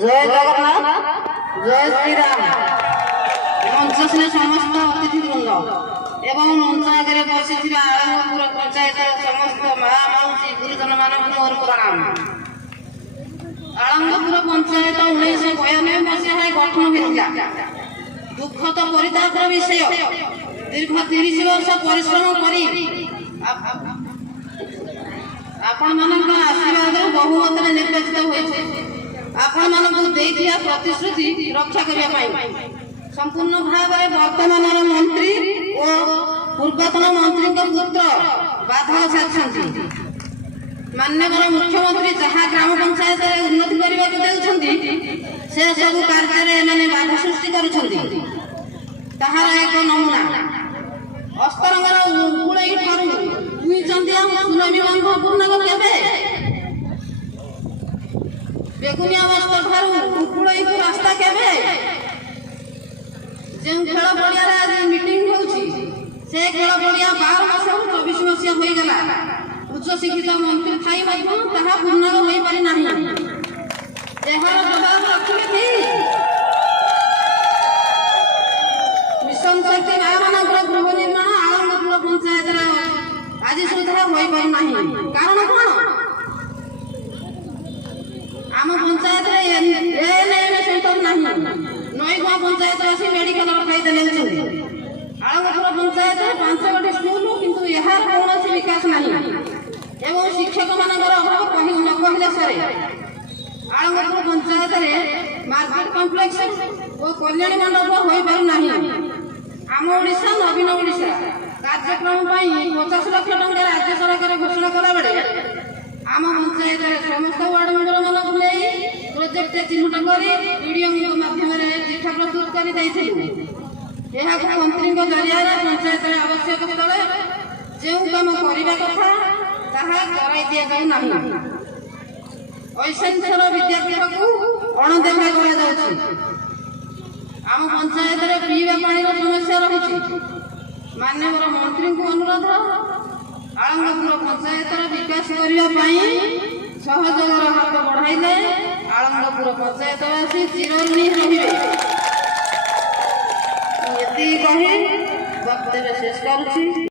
जय जगन्नाथ जय श्रीराम। मंचस्थ समस्त अतिथिवृंद एवं मंच आगे बसी आलमपुर पंचायत समस्त माँ मौसी गुरुजन मान मोर प्रणाम। आलमपुर पंचायत 1992 मसीह गठन होता दुखद परितापर विषय। दीर्घ 30 वर्ष परिश्रम कर आपण आशीर्वाद बहुमत निर्वाचित होते आपण प्रतिश्रुति रक्षा करने संपूर्ण भाव में वर्तमान मंत्री और पूर्वतन मंत्री पुत्र बाधक साधुंट माननीय मुख्यमंत्री जहाँ ग्राम पंचायत उन्नति करने से सब कार्य बाधा सृष्टि कर नमूना अस्तरंगर उकुड़ई ठारू दुई चंदिया सुनमी बंध पूर्ण केबे बेगुनिया बस्तर ठारू उकुड़ई को रास्ता केबे जो खेल पड़िया आज मीटिंग होउची से खेल पड़िया 12 वर्ष 24 मसीहा होई गला उच्च शिक्षित मंत्री थाई मध्य ताहा पूर्ण होई पारि नाही एहार जवाब रखिबे मिशन शक्ति मानकर गृह निर्माण आलमपुर पंचायत आज सुधा होई पारि नाही कारण कोन आम पंचायत एएनएम सेंटर नाही नईगाँ पंचायत आसी मेडिकल रखाई आलमपुर पंचायत 5 गोटे स्कूल किंतु यार कौन विकास नहीं एवं शिक्षक मान अभाव कही न कहले सरे। आलमपुर पंचायत मार्केट कम्प्लेक्स और कल्याणी मंडप हो पार आम ओडिशा नवीन ओडिशा कार्यक्रम 50 लाख टंका राज्य सरकार घोषणा कला बेले आम पंचायत समस्त वार्ड मेंबर मान प्रोजेक्ट चिन्हट कर वीडियो माध्यम चिठा प्रस्तुत कर मंत्री जरिया पंचायत आवश्यक स्थले जो कम करने कथा कराई दि जाऊना ऐशांचल विद्यापीठ को अणदेखा आम पंचायत पीवा पानी समस्या रही माननीय मंत्री को अनुरोध आलमपुर पंचायत विकास करने सहयोग हाथ बढ़ाइले आलमपुर पंचायतवासी चिरऋणी रहिबे। ये कही वक्तव्य शेष करुछि।